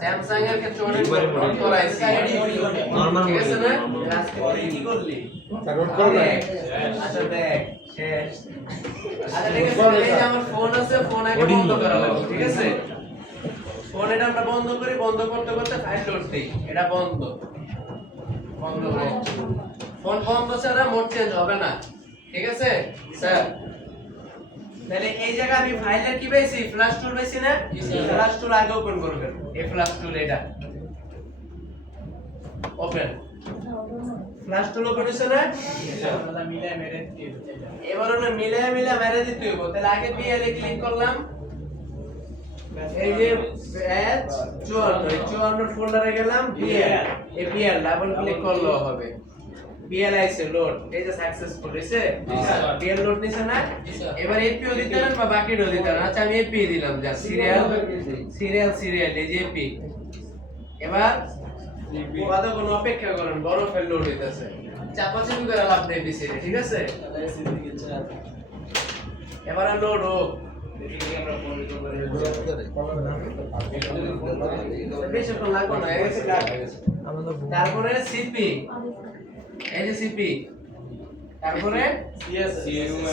Samsung এর ক্ষেত্রে অনেক নোট করাইছি নরমাল ঠিক আছে না আজকে কি করলি নোট করে আচ্ছা দেখ শেষ আচ্ছা ঠিক আছে এই যে আমার ফোন আছে ফোন আগে বন্ধ করা লাগবে ঠিক আছে ফোন এটা আমরা বন্ধ করি বন্ধ করতে করতে ফাইল লোড দেই এটা বন্ধ বন্ধ করে ফোন বন্ধ ছাড়া মোড চেঞ্জ হবে না ঠিক আছে স্যার তাহলে এই জায়গা আমি ফাইলের কি পাইছি ফ্ল্যাশ টুল পাইছি না ফ্ল্যাশ টুল আগে ওপেন করবেন এই ফ্ল্যাশ টুল এটা ওপেন ফ্ল্যাশ টুল ওপেন হইছে না এবার হলো মিলায় মেরে দিতে হইব তাহলে আগে বিএল এ ক্লিক করলাম এই যে ব্যাচ 54 ফোল্ডারে গেলাম বিএল এই বিএল ডাবল ক্লিক করলে হবে বিএল আইছে লোড এই যে সাকসেসফুল হইছে বিএল লোড নিছে না এবার এপিও দিতে না বা বাকিটাও দিতে না আচ্ছা আমি এপি দিলাম যা সিরিয়াল এই যে এপি এবার ওটা কোনো অপেক্ষা করেন বড় ফাইল লোড হইতাছে চাপাচাপি করে লাভ নেই বিসি ঠিক আছে এবার লোড হোক দেখি আমরা ফোন করে বেশিক্ষণ লাগবে না তারপরে সিপি এই যে সিপি তারপরে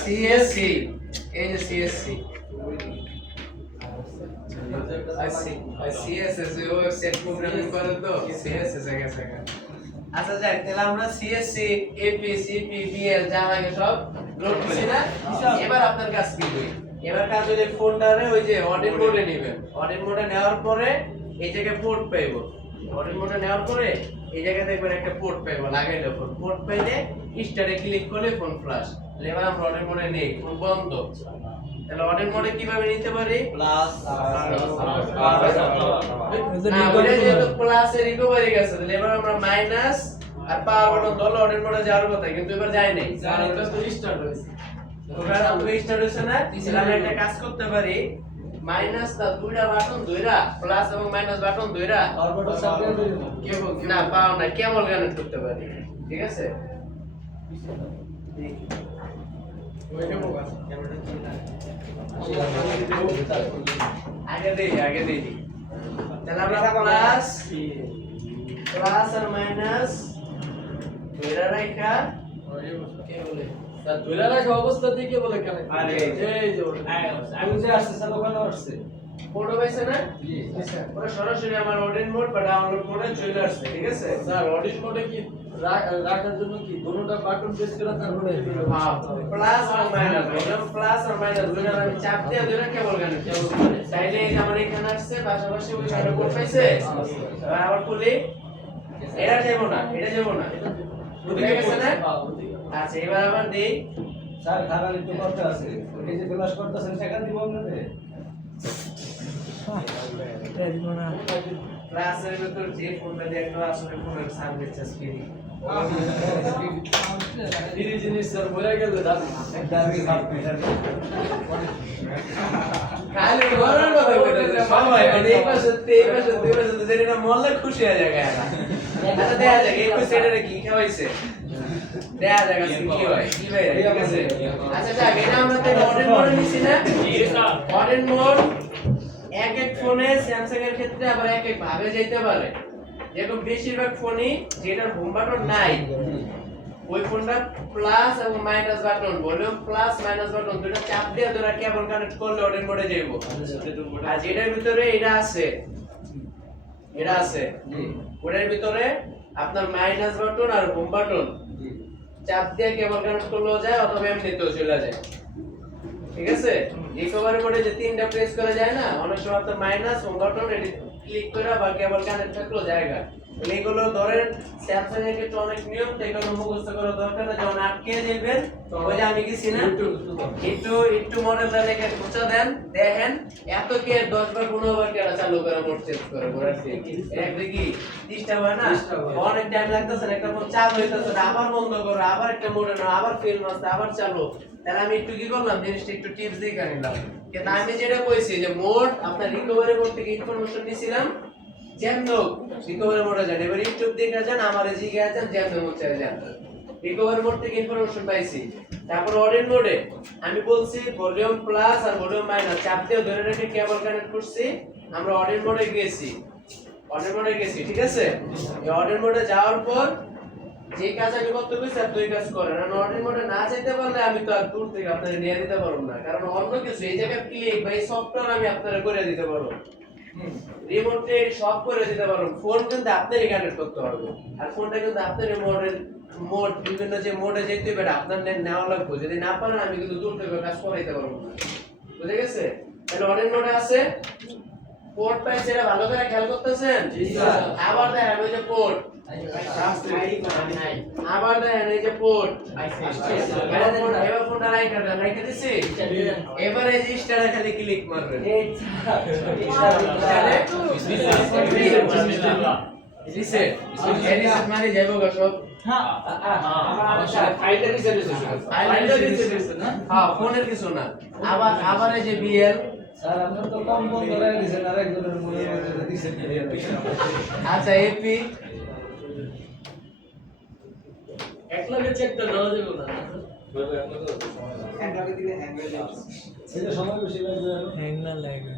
সিএসসি এই যে সিএসসি সিএসসি ও সেট প্রোগ্রামিং করে তো সিএসসি আছে আচ্ছা যাক তাহলে আমরা সিএসসি এপি সিপি বিএল যা লাগে সব লোড করছি না এবার আপনার কাজ কি কই এবার কাজ হলে ফোল্ডারে ওই যে অডিট মোডে নেবেন অডিট মোডে নেওয়ার পরে এই জায়গায় পোর্ট পাইবো অডিট মোডে নেওয়ার পরে এই জায়গায় দেখবেন একটা পোর্ট পাইবো লাগাইলে ফোন পোর্ট পাইলে স্টারে ক্লিক করলে ফোন ফ্ল্যাশ এবার আমরা অডিট মোডে নেই ফোন বন্ধ তাহলে অডিট মোডে কিভাবে নিতে পারি প্লাস না ওটা যেহেতু প্লাস এর রিকভারি গেছে তাহলে এবার আমরা মাইনাস আর পাওয়ার বাটন দল অডিট মোডে যাওয়ার কথা কিন্তু এবার যায় নাই এটা তো স্টার্ট হইছে ওটা আমরা স্টার্ট হইছে না তাহলে আমরা একটা কাজ করতে পারি মাইনাস দা দুইটা বাটন দুইরা প্লাস এবং মাইনাস বাটন দুইরা অরবিটাল সাবজেক্ট কেবল না পাও না কেবল কানেক্ট করতে পারি ঠিক আছে আগে দেই তাহলে আমরা প্লাস আর মাইনাস দুইরা রাখা কেবল তা দুইরা রাখা অবস্থা থেকে বলে কেন আরে এই যে আমি যে আসছে স্যার ওখানে আসছে ফটো পাইছে না জি স্যার পুরো সরাসরি আমার অডিট মোড বা ডাউনলোড করে চলে আসছে ঠিক আছে স্যার অডিট মোডে কি রাখার জন্য কি দুটোটা বাটন প্রেস করা তারপরে হ্যাঁ প্লাস আর মাইনাস বললাম প্লাস আর মাইনাস দুইটা আমি চাপ দিয়ে দুইটা কেবল গানে কেবল চাইলে এই যে আমার এখানে আসছে পাশাপাশি ওই সাইডে কোড পাইছে আবার খুলি এটা যাবো না বুঝে গেছে না আচ্ছা এবার আবার দেই স্যার খারাপ একটু করতে আছে এই যে ফ্ল্যাশ করতেছেন টাকা দিব আপনাদের ক্লাসের ভিতর যে ফোনটা দেখলো আসলে ফোনের সার্ভিস চার্জ ফ্রি ফ্রি জিনিস স্যার বলে গেল দাদা দাবি খাবে খালি ঘরের কথা বলতে সবাই মানে এই পাশে যেটা মল্লে খুশি হয়ে যায় আচ্ছা দেখা যাক এই সেটারে কি খাওয়াইছে দেখা যাক কি হয় কি ভাই ঠিক আছে আচ্ছা যাক এটা আমরা তো অডিট মোড নিছি না অডিট মোড এক এক ফোনে স্যামসাং এর ক্ষেত্রে আবার এক এক ভাবে যেতে পারে যেরকম বেশিরভাগ ফোনই যেটার হোম বাটন নাই ওই ফোনটা প্লাস এবং minus button volume plus minus button দুটো চাপ দিয়ে ধরে কেবল কানেক্ট করলে অডিট মোডে যাইবো আর যেটার ভিতরে এটা আছে জি ওটার ভিতরে আপনার মাইনাস বাটন আর হোম বাটন জি চাপ দিয়ে কেবল কানেক্ট করলেও যায় অথবা এমনিতেও চলে যায় ঠিক আছে রিকভারি মোডে যে তিনটা প্রেস করা যায় না অনেক সময় আপনার মাইনাস হোম বাটন এটি ক্লিক করে বা কেবল কানেক্ট থাকলো জায়গা এগুলো ধরেন স্যামসাং এর ক্ষেত্রে অনেক নিয়ম তো এগুলো মুখস্থ করা দরকার না যখন আটকে যাবেন ওই যে আমি গেছি না একটু মডেলটা লেখা খুঁজা দেন দেখেন এত কে 10 বার 15 বার কেডা চালু করে মোড চেঞ্জ করে ঘোরাচ্ছে একটা কি 30 টা হয় না অনেক টাইম লাগতেছে একটা ফোন চালু হইতাছে আবার বন্ধ করো আবার একটা মোডে নাও আবার ফিল্ম আসছে আবার চালু তাহলে আমি একটু কি করলাম জিনিসটা একটু টিপস দিয়ে নিলাম কিন্তু আমি যেটা কইছি যে মোড আপনার রিকভারি মোড থেকে ইনফরমেশন নিছিলাম যেমন রিকভারি মোডে যান এবার ইউটিউব দেখে যান আমার জিজ্ঞাসা যান যেমন হচ্ছে যান রিকভারি মোড থেকে ইনফরমেশন পাইছি তারপর অডিট মোডে আমি বলছি ভলিউম প্লাস আর ভলিউম মাইনাস চাপ দিয়ে ধরে রেখে কেবল কানেক্ট করছি আমরা অডিট মোডে গেছি, ঠিক আছে? এই অডিট মোডে যাওয়ার পর যে কাজ আমি করতে কইছি আপনি ওই কাজ করেন। আর অডিট মোডে না যেতে পারলে আমি তো আর দূর থেকে আপনাকে নিয়ে দিতে পারবো না, কারণ অন্য কিছু এই জায়গায় ক্লিক বা এই সফটওয়্যার আমি আপনাকে করে দিতে পারবো, রিমোটে সব করে দিতে পারবো। ফোন কিন্তু আপনারই কানেক্ট করতে হবে, আর ফোনটা কিন্তু আপনারই মোড বিভিন্ন যে মোডে যেতে হবে আপনার নেট নেওয়া লাগবে। যদি না পারেন আমি কিন্তু দূর থেকে কাজ করাইতে পারবো না, বুঝে গেছে? তাহলে অডিট মোডে আছে, পোর্ট পাইছে, এটা ভালো করে খেয়াল করতেছেন? জি স্যার। আবার দেখেন ওই যে পোর্ট, আবার দেখেন এই যে পোর্ট, এবার ফোনটা রাইখা দিছি, এবার এই যে স্টারে খালি ক্লিক মারবেন, রিসেট মানে যাইবো গো সব। ফাইলটা রিসেট হইছে না? হ্যাঁ, ফোনের কিছু না। আবার এই যে বিএল, স্যার আমরা তো কম বন্ধ করে দিছেন, আর একজনের মনে মনে দিছেন। আচ্ছা এপি একলাগে চেকটা দেওয়া যাবে না। সেটা সময় বেশি লাগবে। হ্যাং না লাগে।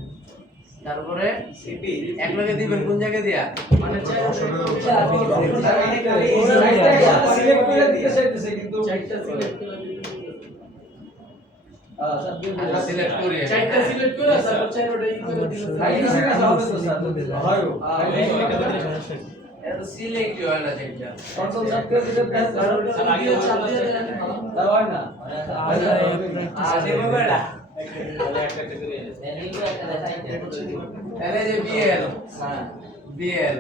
তারপরে সিপি একলগে দিবেন কোন জায়গায় দিয়া? মানে সিলেক্ট করে দিতে চাইতেছে কিন্তু চারটা সিলেক্ট করে দিতে। আচ্ছা সিলেক্ট করি, চারটা সিলেক্ট করে স্যার চারটা ই করে দিলে রাইট সাইডে হবে তো স্যার হয় এটা তো সিলেক্ট হয় না যেটা। কন্ট্রোল চাপ করে দিতে স্যার আগে চাপ দিয়ে দেন। তা হয় না দেবো বেটা তাহলে যে বিএল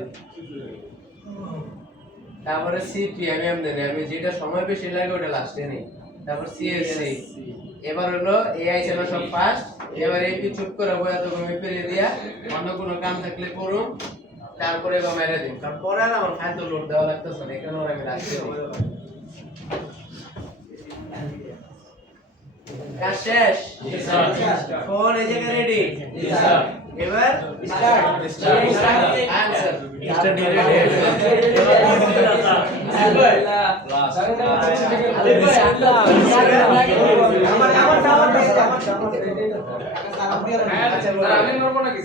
তারপরে সিপি আমি যেটা সময় বেশি লাগে ওটা লাস্টে নেই। তারপর সিএসসি, এবার হলো এআই ছিল সব ফার্স্ট। এবার এপি চুপ করে বয়া তো আমি ফেলে দিয়া অন্য কোনো কাম থাকলে করুন, তারপরে এবার মেরে দিন, কারণ পরে আর আমার ফাইল তো লোড দেওয়া লাগতেছে না, এখানে আমি লাস্টে কাজ শেষ। ফোন এই জায়গায় রেডি, এবার স্টার্ট আনসার আমি নরবো নাকি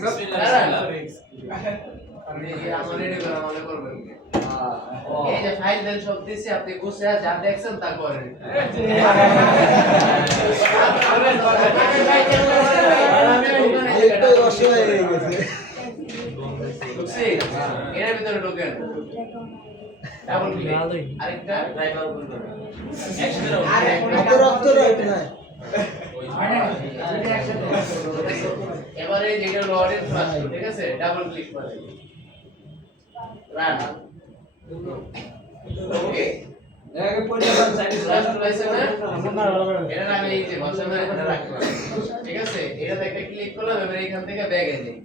এই যে ফাইল দেন সব দিছি, আপনি বসে যা দেখছেন তা করেন। এর ভিতরে ঢোকেন, ডাবল ক্লিক, আরেকটা ড্রাইভার ওপেন করুন, এবারে যেটা লর্ডের ফার্স্ট, ঠিক আছে, ডাবল ক্লিক করেন, রান। ওকে আগে পরিচালনা সাইডে লাস্ট লাইসে না এটা আমি এই যে ভাষা ধরে এখানে রাখলাম, ঠিক আছে? এটাতে একটা ক্লিক করলাম, এবার এখান থেকে ব্যাগে যাই,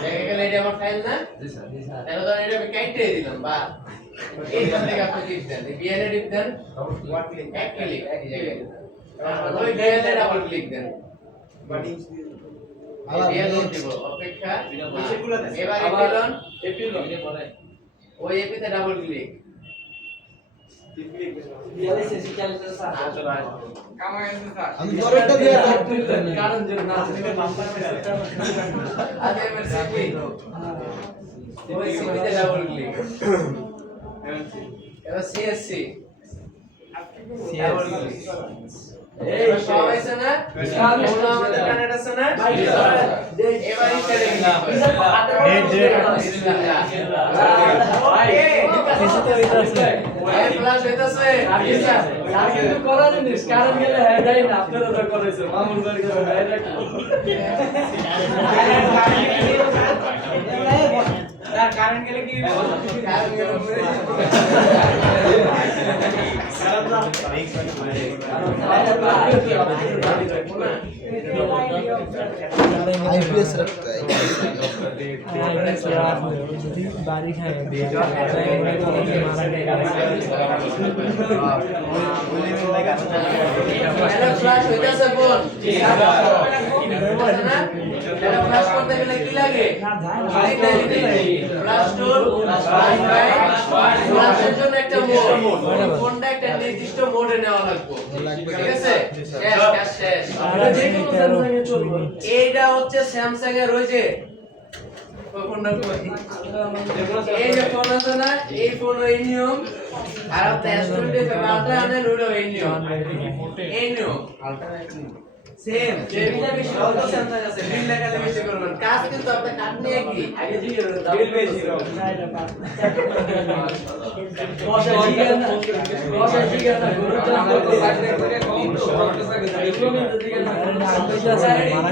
ব্যাগে গেলে এটা আমার ফাইল না? জি স্যার, জি স্যার। তাহলে তো এটা আমি কাইটে দিলাম, বা এইখান থেকে আপনি টিপ দেন, বিএল এ টিপ দেন, এক ক্লিক এই জায়গায়, ওই বিএল এ ডাবল ক্লিক দেন, বিএল এ দিব অপেক্ষা, এবার এপিলন ওই এপিতে ডাবল ক্লিক, আমি পরেরটা দিয়ে কারণ যে না তুমি মাস্টার আগে এবার সিপি ওই সিপিতে ডাবল ক্লিক, এবার সিএসসি ডাবল ক্লিক, এই সব আছে না? ওগুলো আমাদের কানেক্ট আছে না? এবার ইন্টারে ফ্ল্যাশ হইতাছে কিন্তু করা জিনিস কারণ গেলে হ্যাঁ যাই না, আপনারা তো করেছেন মামুন ভাই গেলে হ্যাঁ যাই না কারণ গেলে কি কারণ গেলে आईपीएस रखता है बारी खाए ফ্ল্যাশ হইতাছে ফোন না? এটা ফ্ল্যাশ করতে গেলে কি লাগে? ফ্ল্যাশ টুল, ফ্ল্যাশের জন্য একটা মোড, ফোনটা একটা নির্দিষ্ট মোডে নেওয়া লাগবে, ঠিক আছে? শেষ। এইটা হচ্ছে স্যামসাং এর ওই যে ফোনটা কই এই যে ফোন আছে না এই ফোন এই নিয়ম আর আপনার স্টুডেন্টে আলট্রা আনেন ওইটা এই নিয়ম সেম যেটা বেশি অল্প স্যামসাং আছে বিল লাগালে বেশি করবেন কাজ কিন্তু আপনি কাট নিয়ে কি আগে জিরো বিল বেশি বসে জিগা না গুরুত্ব করতে থাকলে করে কম তো এগুলো দিকে না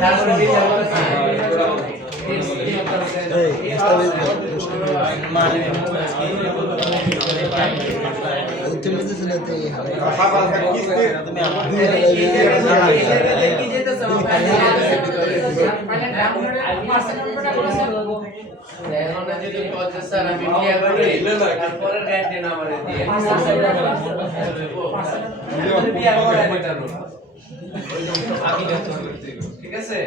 তারপরে বিল ঠিক আছে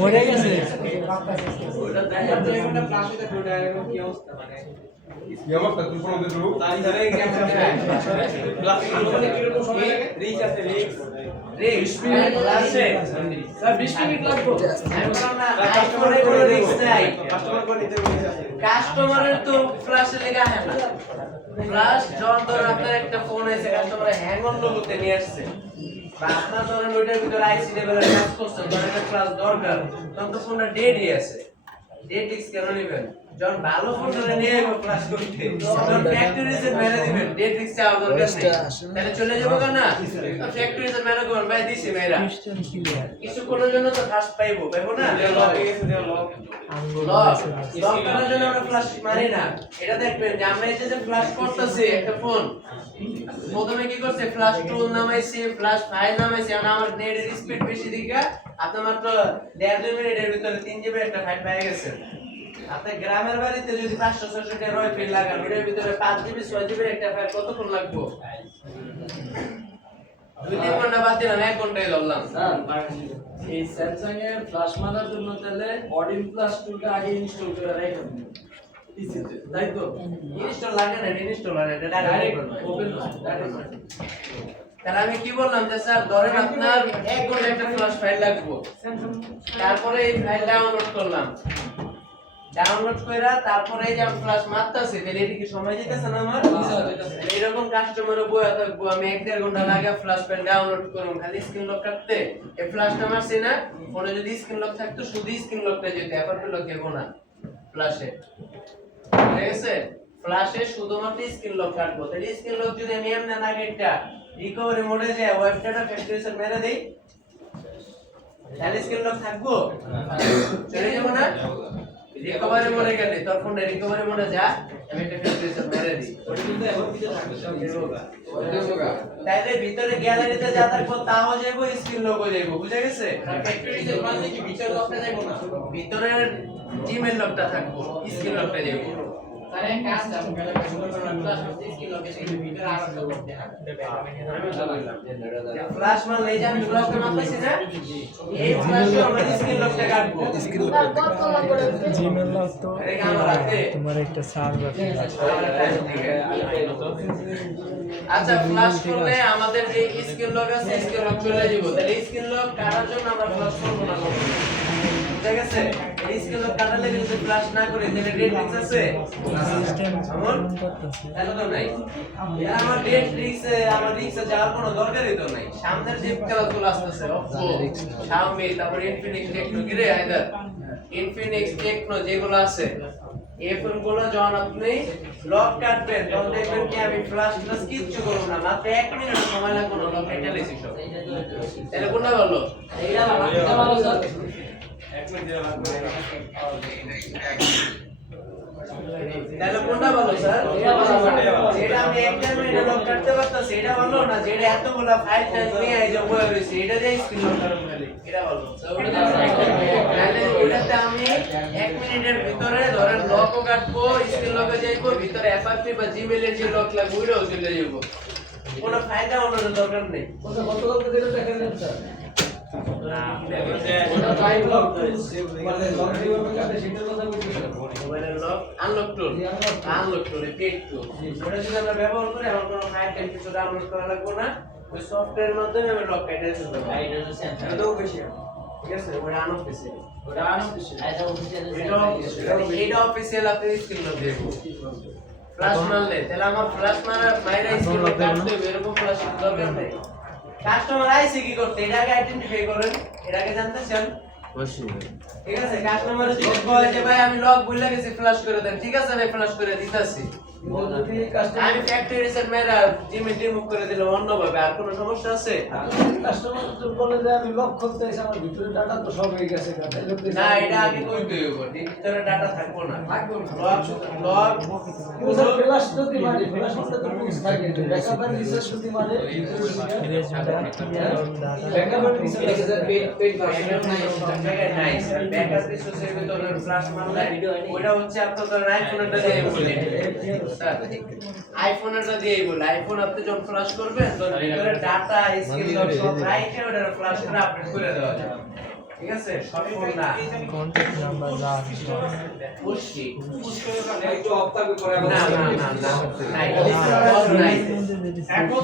মরে গেছে কাস্টমারের তো ফ্ল্যাশে লেখা হয় না ফ্ল্যাশ যখন ধরেন আপনার একটা ফোন এসে কাস্টমার হ্যাং অন লোগোতে নিয়ে আসছে বা আপনার ধরেন ওইটার ভিতরে আইসি লেভেলের কাজ করছে ধরেন একটা ফ্ল্যাশ দরকার তখন তো ফোনটা ডেডই আছে ডেড ডিস্ক কেন নেবেন যখন ভালো ফোনটা নিয়ে যাবো ফ্ল্যাশ করতে তখন ফ্যাক্টরি রিসেট মেরে দিবেন ডেড ডিস্ক চাওয়া দরকার নেই তাহলে চলে যাবো কেন না ফ্যাক্টরি রিসেট মেরে করবেন ভাই দিছি মেরা কিছুক্ষণের জন্য তো ফাস্ট পাইবো না লক করার জন্য আমরা ফ্ল্যাশ মারি না এটা দেখবেন যে আমরা এই যে ফ্ল্যাশ করতেছি একটা ফোন প্রথমে কি করছে ফ্ল্যাশ টুল নামাইছি ফ্ল্যাশ ফাইল নামাইছি আর আমার নেটের স্পিড বেশি দিকে আপনি মাত্র 1.5 মিনিটের ভিতরে 3 জিবি একটা ফাইল পেয়ে গেছেন আপনি গ্রামের বাড়িতে যদি 500-600 টাকা রয় ফিল লাগান এর ভিতরে 5 জিবি 6 জিবি একটা ফাইল কতক্ষণ লাগবে 2-3 ঘন্টা বাদ দিলাম 1 ঘন্টায় ধরলাম এই স্যামসাং এর ফ্ল্যাশ মারার জন্য তাহলে অডিন প্লাস টুলটা আগে ইনস্টল করে রাখবেন পিসিতে তাই তো ইনস্টল লাগে না ইনস্টল হয় এটা ডাইরেক্ট ওপেন তাহলে আমি কি বললাম যে স্যার ধরেন আপনার 1 ঘন্টা একটা ফ্ল্যাশ ফাইল লাগবে তারপরে এই ফাইল ডাউনলোড করলাম ডাউনলোড কইরা তারপরে এই যে আমি ফ্ল্যাশ মারতাছি তাহলে এটা কি সময় যেতেছে না আমার এরকম কাস্টমারও বয়া থাকবো আমি 1-1.5 ঘন্টা লাগে ফ্ল্যাশ ফাইল ডাউনলোড করুম খালি স্ক্রিন লক কাটতে এই ফ্ল্যাশটা মারছি না ফোনে যদি স্ক্রিন লক থাকতো শুধু স্ক্রিন লকটা যেত এফআরপি লক দেব না ফ্ল্যাশে ঠিক আছে ফ্ল্যাশে শুধুমাত্র স্ক্রিন লক কাটবো তাহলে স্ক্রিন লক যদি আমি এমন না একটা রিকভারি মোডে যায় ওয়েব ডাটা ফ্যাক্টরি সেট মেরে দেই তাহলে স্ক্রিন লক থাকবো চলে যাবো না রিকভারি মোডে গেলে তোর ফোনে রিকভারি মোডে যা আমি একটা ফ্যাক্টরি সেট মেরে দিই ওটা কিন্তু এখন ভিতরে থাকবে তাইলে ভিতরে গ্যালারিতে যা থাকবো তাও যাইবো স্ক্রিন লকও যাইবো বুঝা গেছে ফ্যাক্টরি সেট মারলে কি ভিতরে লকটা যাইবো না ভিতরের জিমেইল লকটা থাকবো স্ক্রিন লকটা যাইবো তাহলে এক কাজ করব গ্যালারি সুন্দর করে প্লাস স্ক্রিন লকে সেই ভিতরে আলাদা করতে হবে ফ্ল্যাশ মার লই যান ব্লকটা মারতেছি না এই ফ্ল্যাশে আমরা স্ক্রিন লকটা কাটবো স্ক্রিন লকটা জিমেল লক তো আরে আমার হাতে তোমার একটা সার্ভার আচ্ছা ফ্ল্যাশ করলে আমাদের যে স্ক্রিন লক আছে স্ক্রিন লক চলে যাবে তাহলে স্ক্রিন লক কাটার জন্য আমরা ফ্ল্যাশ করব না ঠিক আছে এই স্ক্রিন লক কাটালে যদি ফ্ল্যাশ না করে তাহলে ডেট ফিক্স আছে সিস্টেম আমন করতেছে তাহলে তো নাই এর আমার ডেট ফিক্সে আমার রিক্সে যাওয়ার কোনো দরকারই তো নাই সামনের যে খেলাগুলো আসতেছে Oppo Xiaomi তারপর Infinix Tecno গিরে আইদার Infinix Tecno যেগুলো আছে এই ফোনগুলো যখন আপনি লক কাটবেন তখন দেখবেন কি আমি ফ্ল্যাশ কিচ্ছু করব না মাত্র 1 মিনিট সময় লাগবে না লক কেটে লেছি সব তাহলে কোনটা ভালো এইটা ভালো স্যার 1 মিনিট লাগবে তাহলে কোনটা ভালো স্যার যেটা আমি একটা মিনিটে লক কাটতে পারতাছি এটা ভালো না যেটা এতগুলো ফাইল টাইম নিয়ে এই যে বয়ে রইছে এটা দিয়ে স্ক্রিন লক করা খালি এটা ভালো তাহলে ওটাতে আমি 1 মিনিটের ভিতরে ধরেন লকও কাটবো স্ক্রিন লকে যাইবো ভিতরে এফআরপি বা জিমেইল এর যে লক লাগবে ওইটাও চলে যাবো কোনো ফায়দা হওয়ার দরকার নেই কত কত দিলে দেখেন স্যার টাইম লক মানে লক যেভাবে কাটে সেটার কথা বলছি মোবাইলের লক আনলক টুল পেড টুল ওটা যদি আমরা ব্যবহার করি আমার কোনো ফাইল টাইম কিছু ডাউনলোড করা লাগবে না ওই সফটওয়্যারের মাধ্যমে আমি লক কেটে ফেলতে পারবো এটা তো অফিসিয়াল ঠিক আছে ওটা আনঅফিসিয়াল এটা অফিসিয়াল আপনি স্ক্রিন লক দিয়ে ফ্ল্যাশ মারলে তাহলে আমার ফ্ল্যাশ মারার বাইরে স্ক্রিন লক কাটতে হবে এরকম ফ্ল্যাশ দরকার নেই কাস্টমার আইসি কি করতে এটাকে আইডেন্টিফাই করেন এটাকে জানতে চান ঠিক আছে কাস্টমার যদি বলে যে ভাই আমি লক ভুলে গেছি ফ্ল্যাশ করে দেন ঠিক আছে ভাই ফ্ল্যাশ করে দিতাছি যদি কাস্টমার আমি ফ্যাক্টরি রিসেট মেরা জিমেল রিমুভ করে দিলে অন্যভাবে আর কোনো সমস্যা আছে কাস্টমার তো বলে যে আমি লক করতে এসে আমার ভিতরে ডাটা তো সব হয়ে গেছে না এটা আগে কইতে হইব ভিতরে ডাটা থাকবো না লক ইউজার ফ্ল্যাশ যদি মারি ফ্ল্যাশ করতে তো পুশ থাকে ব্যাকআপ এন্ড রিসেট যদি মারে backup and reset nice backup রিসোর্সের ভিতরে ফ্ল্যাশ মারলে ওটা হচ্ছে আপনাদের আইফোনটা দিয়ে বলে আইফোনটা দিয়ে বলে আইফোন আপনি যখন ফ্ল্যাশ করবেন তখন ভিতরে ডাটা স্ক্রিন সব রাইটে ওটা ফ্ল্যাশ করে আপডেট করে দেওয়া যাবে ঠিক আছে সব ফোন না কন্টাক্ট নাম্বার পুশি একটু অফ থাকবে পরে না নাই এখন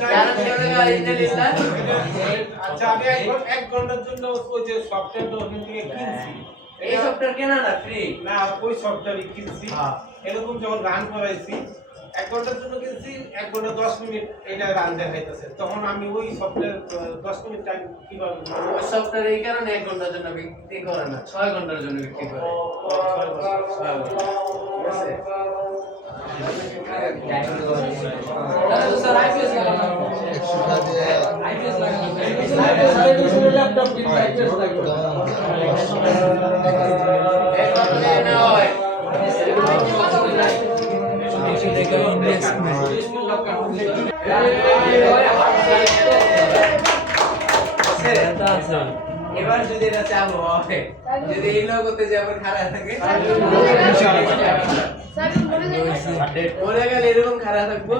যারা চলে গেল ইন্টারনেট আচ্ছা আমি এক ঘন্টার জন্য ওই যে সফটওয়্যারটা ওখান থেকে কিনছি এই সফটওয়্যার কেনা না ফ্রি না ওই সফটওয়্যারই কিনছি এরকম যখন রান করাইছি 1 ঘন্টার জন্য কিনছি 1 ঘন্টা 10 মিনিট এটা রান দেখাইতেছে তখন আমি ওই সফটওয়্যার 10 মিনিট টাইম কিভাবে ওই সফটওয়্যার এই কারণে 1 ঘন্টার জন্য বিক্রি করে না 6 ঘন্টার জন্য বিক্রি করে ঠিক আছে তাহলে স্যার আইপিএস লাগানো 100 টাকা দিয়ে আইপিএস লাগানো ল্যাপটপ কিনতে আইপিএস লাগবে এক ঘন্টা না হয় এবার যদি এটা চালু হয় যদি এই লোকতে যে আবার খারাপ থাকে মনে গেল এরকম খারাপ থাকবো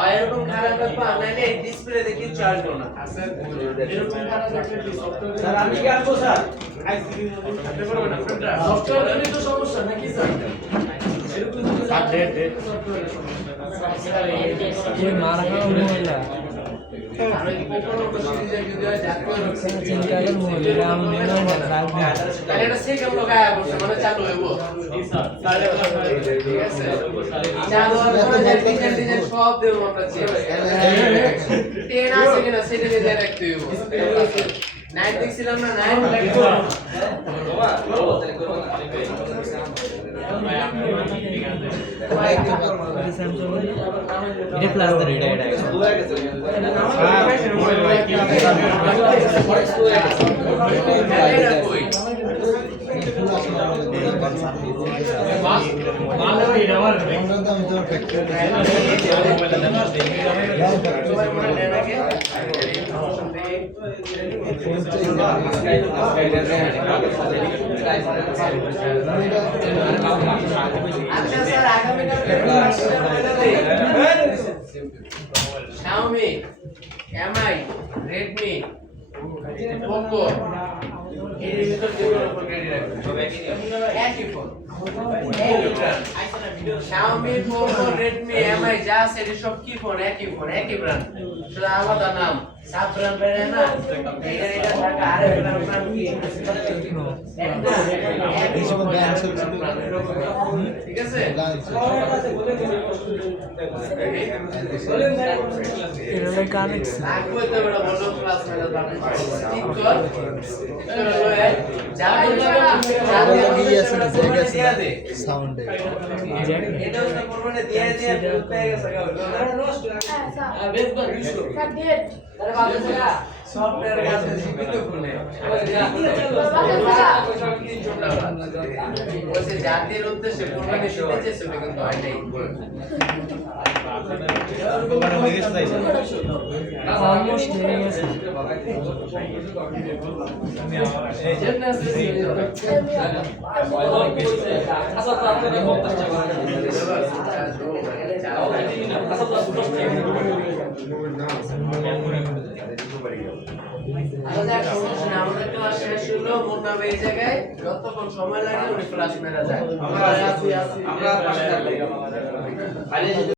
আর এরকম খারাপ থাকবো আর নাইলে ডিসপ্লে দেখি চার্জ না এরকম খারাপ থাকলে সফটওয়্যার স্যার আমি কি আসবো স্যার আইসিডি আপনি করবেন না ফোনটা সফটওয়্যার জন্য তো সমস্যা নাকি স্যার এরকম যদি সফটওয়্যারের সমস্যা মারা খাওয়া মহিলা আমি কি কোনো সিরিজে যদি জাতীয় চিন্তার মহিলা আমি নিয়ে রাখবো তাহলে এটা সে কেমন গায়া করছে মানে চালু হইব জি স্যার ঠিক আছে চালু হওয়ার পরে যে ডিজাইন সব দেব আমরা চেক 10 আছে কিনা সেটা দিয়ে রাখতে হইব 9 দেখছিলাম না 9 এটা প্লাস দে এটা আমি তো ফ্যাক্টরি আচ্ছা স্যার আগামীকাল Xiaomi, MI, Redmi, Poco এর ভিতর যে কোনো ফোন রেডি রাখবেন একই phone Xiaomi, Poco, Redmi, MI যা আছে এর সব কি ফোন একই ব্র্যান্ড শুধু আলাদা নাম সাব ব্র্যান্ড বের না এটা ঢাকা আরেক নাম কি এইসব ব্র্যান্ড সব ঠিক আছে এটা কানেক্ট লাগবে তো বড় বড় ক্লাস মেলা ঠিক কর যা দিয়ে আছে না জায়গা আছে সাউন্ডে এটা তো কোরবানি দিয়ে পেয়ে গেছে বেশ আরে বাবা স্যার সফটওয়্যার কাছে জীবিত ফোনে ওই জাতির উদ্দেশ্যে কোরবানি দিতে সেটা কিন্তু হয় নাই অলমোস্ট হয়ে গেছে আমাদের হবে এই জায়গায়, যতক্ষণ সময় লাগে উনি ফ্লাশ মেরা যায়। আমরা পাশে থাকবো।